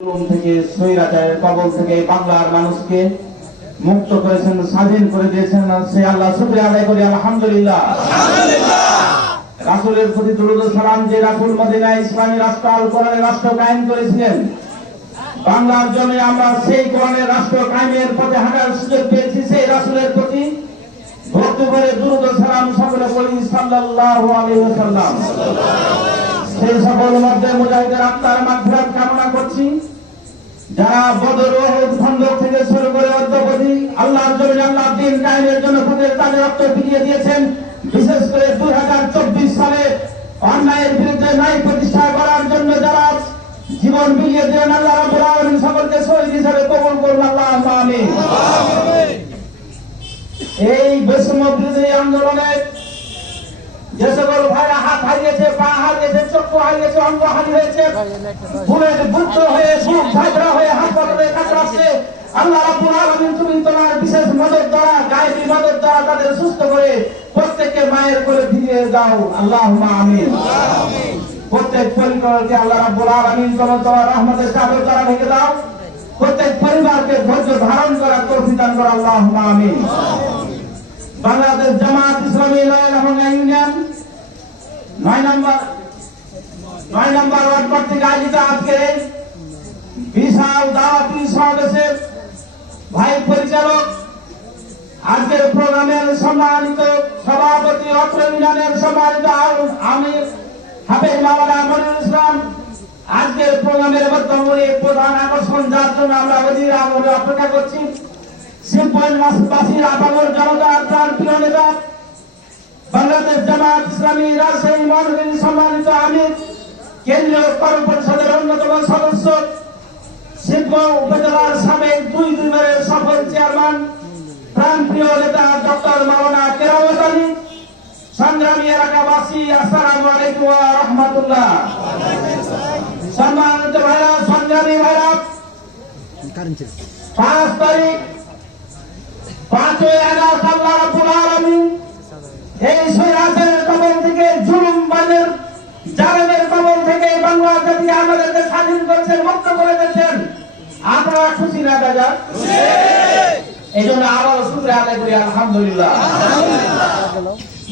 থেকে স্বৈরাচারের কবল থেকে বাংলার মানুষকে মুক্ত করেছেন, স্বাধীন করে দিয়েছেন। সে আল্লাহ শুকরিয়া আদায় করি, আলহামদুলিল্লাহ। রাসূলের প্রতি দরুদ ও সালাম। যে রাসূল মদিনায় ইসলামী রাষ্ট্র আল কোরআনের রাষ্ট্র কায়েম করেছিলেন, বাংলার জমিনে আমরা সেই কোরআনের রাষ্ট্র কায়েমের পথে হাঁটার সুযোগ পেয়েছি। সেই রাসূলের প্রতি ভক্তি করে দরুদ ও সালাম সকলে বলি সাল্লাল্লাহু আলাইহি ওয়াসাল্লাম। সেই সকল মধ্যে মুজাহিদের আত্মার মাগফিরাত কামনা করছি, যারা বদর ও উহুদ খন্দক থেকে শুরু করে অদ্যাবধি আল্লাহর জমিনে আল্লাহর দ্বীন কায়েমের জন্য তাদের রক্ত বিলিয়ে দিয়েছেন। বিশেষ করে 2024 সালে অন্যায়ের বিরুদ্ধে ন্যায় প্রতিষ্ঠা করার জন্য যারা জীবন বিলিয়ে দিলেন, আল্লাহ রাব্বুল আলামিন সকলকে শহীদ হিসেবে কবুল করুন, আল্লাহুম্মা আমিন। এই বৈষম্য বিরোধী আন্দোলনে যে সকল ভাইরা হাত হারিয়েছে, পা হারিয়েছে, চক্ষু হারিয়েছে, অঙ্গ হারিয়েছে, বুলেট বুদ্ধ হয়ে বুক ঝাঁকড়া হয়ে হাসপাতালে কাটাচ্ছে, আল্লাহ রাব্বুল আলামিন তুমি তোমার বিশেষ মদত দ্বারা, গায়েবী মদত দ্বারা তাদের সুস্থ করে প্রত্যেককে মায়ের কোলে ফিরিয়ে দাও, আল্লাহুম্মা আমিন। প্রত্যেক পরিবারকে আল্লাহ রাব্বুল আলামিন তোমার রহমতের চাদর দ্বারা ঢেকে দাও। প্রত্যেক পরিবারকে ধৈর্য ধারণ করার তৌফিক দান করো, আল্লাহুম্মা আমিন। বাংলাদেশ জামাত ইসলামী লালমোহনা ইউনিয়ন 9 নম্বর ওয়ার্ড কর্তৃক আয়োজিত আজকের এই বিশাল দাওয়াতি সমাবেশের ভাই পরিচালক, আজকের প্রোগ্রামের সম্মানিত সভাপতি, অত্র ইউনিয়নের সম্মানিত আমির হাফেজ মাওলানা মনিরুল ইসলাম, আজকের প্রোগ্রামের বর্তমানে প্রধান আকর্ষণ, যার জন্য আমরা অধীর আগ্রহে অপেক্ষা করছি, শিবগঞ্জবাসীর আপামর জনতার প্রাণ প্রিয় নেতা, বাংলাদেশ জামাত ইসলামী রাজশাহী মহানগরীর সম্মানিত আমির, কেন্দ্রীয় কর্ম পরিষদের অন্যতম সদস্য, শিবগঞ্জ উপজেলার সাবেক 2 বারের সফল চেয়ারম্যান, প্রাণ প্রিয় নেতা ডক্টর মাওলানা কেরামত আলী, সংগ্রামী এলাকাবাসী, আসসালামু আলাইকুম ওয়া রাহমাতুল্লাহ। সম্মানিত ভাইরা, সংগ্রামী ভাইরা, 5 তারিখ 5ই আগস্ট আল্লাহ রাব্বুল আলামিন এই স্বৈরাচারের কবল থেকে, জুলুমবাজের জালেমের কবল থেকে বাংলা জাতিকে আমাদেরকে স্বাধীন করেছেন, মুক্ত করে দিয়েছেন। আপনারা খুশি না দাদা? এই জন্য আবারও শুকরিয়া আদায় করি, আলহামদুলিল্লাহ।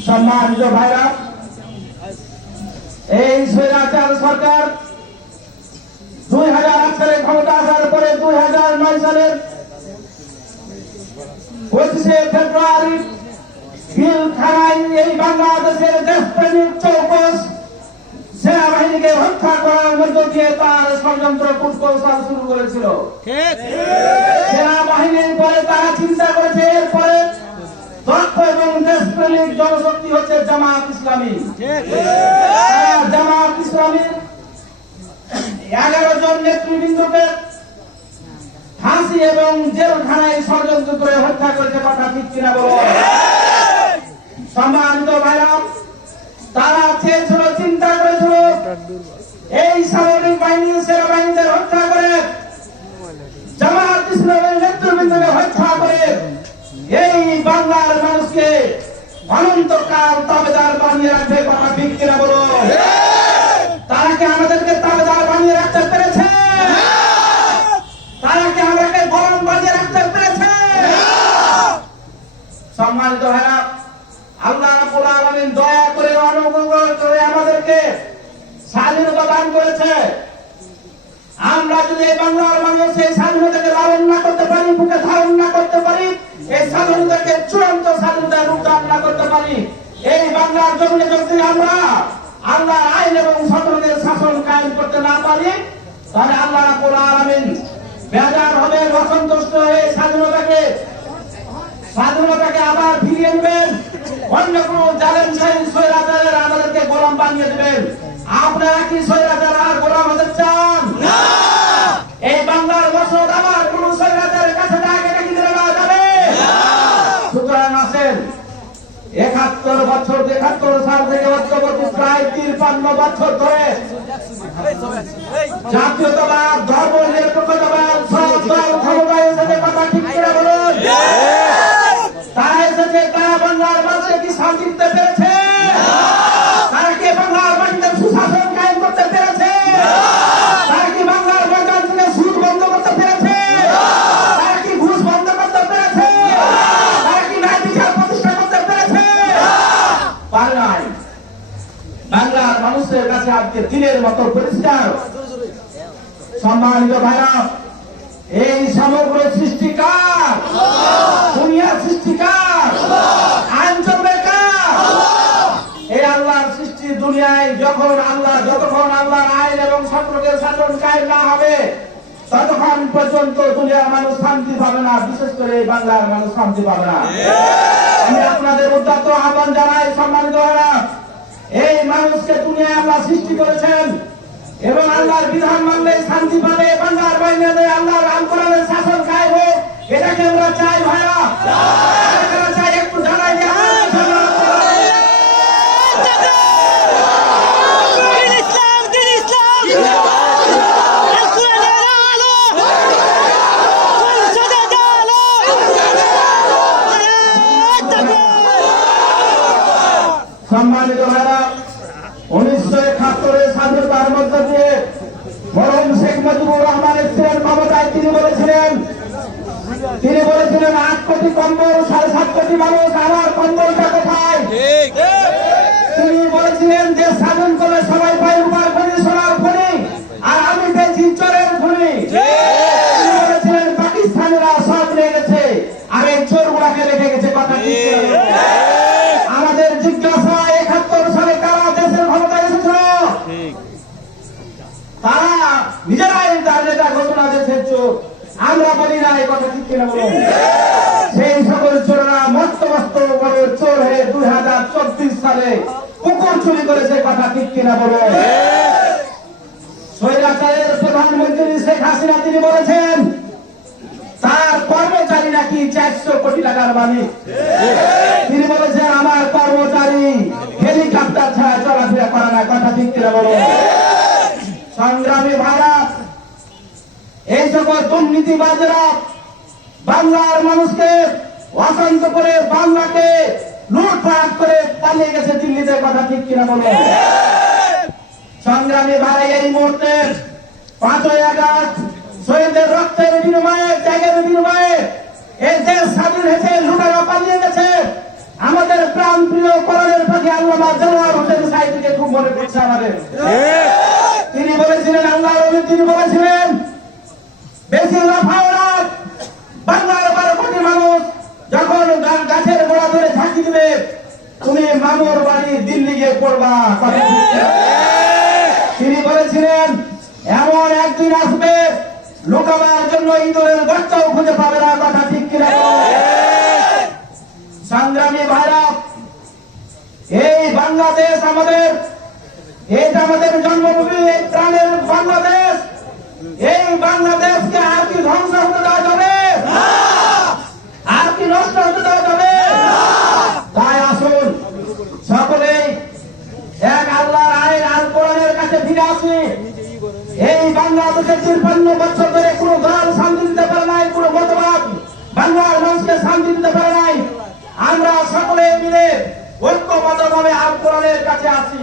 সম্মানিত ভাইরা, এই স্বৈরাচার সরকার 2008 সালে ক্ষমতা আসার পরে 2009 সালের 25শে ফেব্রুয়ারি পিলখানায় এই বাংলাদেশের দেশপ্রেমিক চৌকস সেনাবাহিনীকে হত্যা করার মধ্য দিয়ে তার ষড়যন্ত্র কূটকৌশল শুরু করেছিল। সেনাবাহিনীর পরে তারা চিন্তা করেছে এরপরে দক্ষ এবং দেশপ্রেমিক জনশক্তি হচ্ছে জামাত ইসলামী। জামাত ইসলামীর 11 জন নেতৃবৃন্দকে ফাঁসি এবং জেলখানায় ষড়যন্ত্র করে হত্যা করেছে, কথা ঠিক কিনা বলো? সম্মানিত ভাইরা, তারা চেয়েছিল, চিন্তা করেছিল এই সামরিক বাহিনী, সেনাবাহিনীদের হত্যা করে, জামাত ইসলামের নেতৃবৃন্দকে হত্যা করে এই বাংলার মানুষকে অনন্তকাল তাবেদার বানিয়ে রাখবে, কথা ঠিক কিনা বলো? তারা কি আমাদেরকে তাবেদার বানিয়ে রাখতে পেরেছে? তারা কি আমাদেরকে গোলাম বানিয়ে রাখতে পেরেছে? সম্মানিত ভাইরা, আল্লাহ রাব্বুল আলামিন দয়া করে, অনুগ্রহ করে আমাদেরকে স্বাধীনতা দান করেছে। আমরা যদি এই বাংলার মানুষ এই স্বাধীনতাকে লালন না করতে পারি, বুকে ধারণ না করতে পারি, এই স্বাধীনতাকে চূড়ান্ত স্বাধীনতার রূপ দান না করতে পারি, এই বাংলার জমিনে যদি আমরা আল্লাহর আইন এবং সতর্কের শাসন কায়েম করতে না পারি, তাহলে আল্লাহ রাব্বুল আলামিন বেজার হবেন, অসন্তুষ্ট হয়ে স্বাধীনতাকে আবার ফিরিয়ে নেবেন, অন্য কোন জালেম স্বৈরাচারের আমাদেরকে গোলাম বানিয়ে দেবেন। আপনারা কি স্বৈরাচার আর গোলাম হতে চান? এই বাংলার বসত আবার কোন স্বৈরাচারের কাছে টাকা দেওয়া যাবে? সুতরাং আসেন, 71 সাল থেকে অদ্যাবধি প্রায় 53 বছর ধরে জাতীয়তাবাদ, ধর্ম নিরপেক্ষতাবাদ সব দল ক্ষমতায় এসেছে, কথা ঠিক করে বলুন। তারা এসেছে, তারা বাংলার মানুষকে কি শান্তি দিতে পেরেছে? তারা কি বাংলার মানুষের সুশাসন কায়েম করতে পেরেছে? তারা কি বাংলার মানুষকে আজকে দিনের মতো পরিষ্কার। সম্মানিত ভাইরা, এই সমগ্র সৃষ্টিকার, দুনিয়া সৃষ্টিকার, আইন চলবে কার? এই আল্লাহর সৃষ্টি দুনিয়ায় যতক্ষণ আল্লাহর আইন এবং সত্যের শাসন কায়েম না হবে ততক্ষণ পর্যন্ত দুনিয়ার মানুষ শান্তি পাবে না, বিশেষ করে এই বাংলার মানুষ শান্তি পাবে না। আমি আপনাদের উদ্যত আহ্বান জানাই, সম্মানিত ভাইরা, এই মানুষকে দুনিয়ায় আল্লাহ সৃষ্টি করেছেন এবং আল্লাহর বিধান মানলে শান্তি পাবে, বাংলার বাইরে আল্লাহর আইন কোরআনের শাসন কায়েম হোক, এটাকে আমরা চাই ভাইরা। চাই একটু জানাই যে সম্মানিত ভাইরা, 1971 স্বাধীনতার মধ্য দিয়ে মরহুম শেখ মুজিবুর রহমান ছিলেন ক্ষমতায়। তিনি বলেছিলেন 8 কোটি কম্বল, 7.5 কোটি মানুষ, আমার কম্বলটা কোথায়? তিনি বলেছিলেন দেশ স্বাধীন করে সবাই পাই রূপার খনি, সোনার খনি, আর আমি পেয়েছি চোরের খনি। তিনি বলেছিলেন পাকিস্তানিরা সব নিয়ে গেছে আর এই চোর গুলাকে রেখে গেছে। কথা আমাদের জিজ্ঞাসা, 71 সালে কারা দেশের ক্ষমতায় এসেছিল? তারা নিজেরাই তার নেতা ঘোষণা দিয়েছে চোর। আমরা বলি না, এই কথা ঠিক কিনা বলুন? সেই সকল চোররা মস্ত মস্ত বড় চোর হয়ে 2024 সালে পুকুর চুরি করেছে। কথা ঠিক কিনা বলুন? স্বৈরাচারের প্রধানমন্ত্রী শেখ হাসিনা তিনি বলেছেন তার কর্মচারী নাকি 400 কোটি টাকার মালিক। তিনি বলেছেন আমার কর্মচারী হেলিকপ্টার ছাড়া চলাফেরা করে না। কথা ঠিক কিনা বলুন? সংগ্রামী ভাইরা, এই সকল দুর্নীতিবাজরা বাংলার মানুষকে অশান্ত করে, বাংলাকে লুটপাট করে পালিয়ে গেছে দিল্লিতে। কথা ঠিক কিনা বলুন? সংগ্রামী ভাইরা, এই মুহূর্তে 5ই আগস্ট শহীদদের রক্তের বিনিময়ে, ত্যাগের বিনিময়ে এই দেশ স্বাধীন হয়েছে, লুটেরা পালিয়ে গেছে। আমাদের প্রাণ প্রিয় কোরআনের পাখি আল্লামা দেলোয়ার হোসেন সাঈদীকে খুব মনে পড়ছে আমাদের। তিনি বলেছিলেন, আল্লাহর নবী তিনি বলেছিলেন, বেশি লাফাও না, বাংলার 12 কোটি মানুষ যখন গাছের গোড়া ধরে ঝাঁকি দিবে তুমি মামুর বাড়ি দিল্লি গিয়ে পড়বা। তিনি বলেছিলেন এমন একদিন আসবে লুকাবার জন্য ইঁদুরের গর্তও খুঁজে পাবে না। কথা ঠিক কিনা? সংগ্রামী ভাইরা, এই বাংলাদেশ আমাদের, এটা আমাদের জন্মভূমি, এই প্রাণের বাংলাদেশ। এই বাংলাদেশকে আর কি ধ্বংস হতে দেওয়া যাবে? আর কি নষ্ট হতে দেওয়া যাবে? তাই আসুন সকলেই এক আল্লাহর আইন আর কোরআনের কাছে ফিরে আসি। এই বাংলাদেশে 53 বছর ধরে কোন দল শান্তি দিতে পারে নাই, কোন মতবাদ বাংলার মানুষকে শান্তি দিতে পারে নাই। আমরা সকলে মিলে ঐক্যবদ্ধভাবে আল কোরআনের কাছে আছি।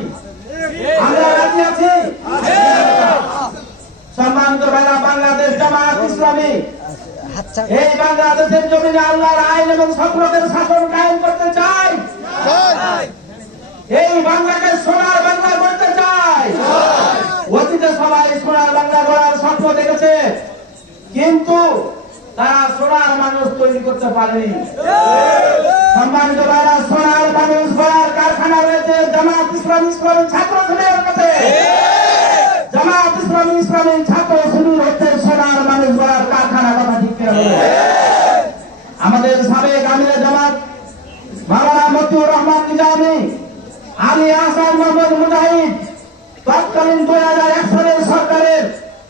আমরা রাজি আছি। সম্মানিত ভাইরা, বাংলাদেশ জামাত ইসলামী এই বাংলাদেশের জমিনে আল্লাহর আইন এবং সত্যের শাসন কায়েম করতে চাই। এই বাংলাকে সোনার বাংলা করতে চাই। অতীতে সবাই সোনার বাংলা গড়ার স্বপ্ন দেখেছে, কিন্তু তারা সোনার মানুষ তৈরি করতে পারেনি। সম্মানিত ভাইরা, সোনার মানুষ গড়ার কারখানা রয়েছে জামাত ইসলামী ছাত্র শিবিরের কাছে। জামাত ইসলামী ছাত্র শিবির হচ্ছে সোনার মানুষ গড়ার কারখানা। কথা ঠিক কিনা? আমাদের সাবেক আমিরে জামাত মাওলানা মতিউর রহমান নিজামী, আলী আহসান মোহাম্মদ মুজাহিদ তৎকালীন 2001 সালের সরকারের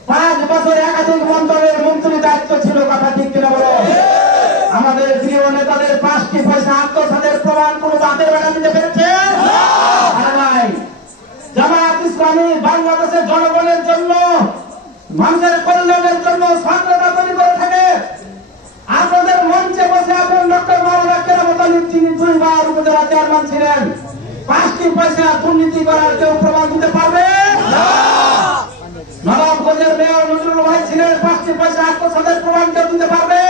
5 বছর একাধিক মন্ত্রণালয়ের মন্ত্রী দায়িত্ব ছিল। কথা ঠিক কিনা বলো? আমাদের প্রিয় নেতাদের 5টি পয়সা আত্মসাতের প্রমাণ কোন বাদের বেড়া দিতে পেরেছে? নাই। জামাত ইসলামী বাংলাদেশের জনগণের জন্য, মানুষের কল্যাণের জন্য স্বাধীনতা তৈরি করে থাকে। আপনাদের মঞ্চে বসে আপনার ডক্টর মাওলানা কেরামত আলী, তিনি 2 বার উপজেলা চেয়ারম্যান ছিলেন, 5টি পয়সা দুর্নীতি করার কেউ প্রমাণ দিতে পারবে? নবাবগঞ্জের মেয়র নজরুল ভাই ছিলেন, 5টি পয়সা আত্মসাতের প্রমাণ কেউ দিতে পারবে?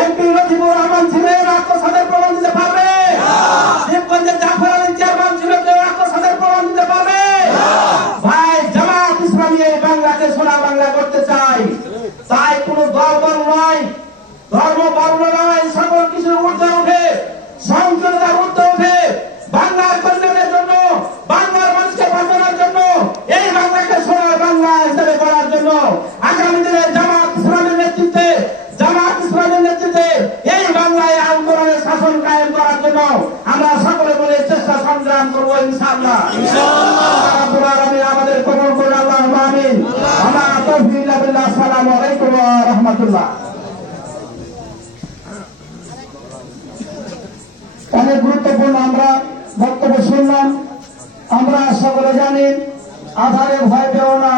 এমপি লতিফুর রহমান ছিলেন, আত্মসাতের প্রমাণ দিতে পারবে? শিবগঞ্জের জাফর আলী চেয়ারম্যান ছিল, কেউ আত্মসাতের প্রমাণ দিতে পারবে? সোনার বাংলা করতে চাই। তাই কোনো দল বর্ণ নয়, ধর্ম বর্ণ নয়, সকল কিছুর ঊর্ধ্বে উঠে, সংসদের ঊর্ধ্বে উঠে বাংলার কল্যাণের জন্য, বাংলার মানুষকে বাঁচানোর জন্য, এই বাংলাকে সোনার বাংলা হিসেবে করার জন্য আগামী দিনে জামাত ইসলামের নেতৃত্বে এই বাংলায় আইন কোরআনের শাসন কায়েম করার জন্য আমরা সকলে মিলে চেষ্টা সংগ্রাম করবো ইনশাআল্লাহ। আমাদের কবুল করুন, আল্লাহুম্মা আমিন। আমা তাওফীক ইল্লা বিল্লাহ। আসসালামু আলাইকুম ওয়া রাহমাতুল্লাহ। অনেক গুরুত্বপূর্ণ আমরা বক্তব্য শুনলাম। আমরা সকলে জানি আধারে ভয় পেও না।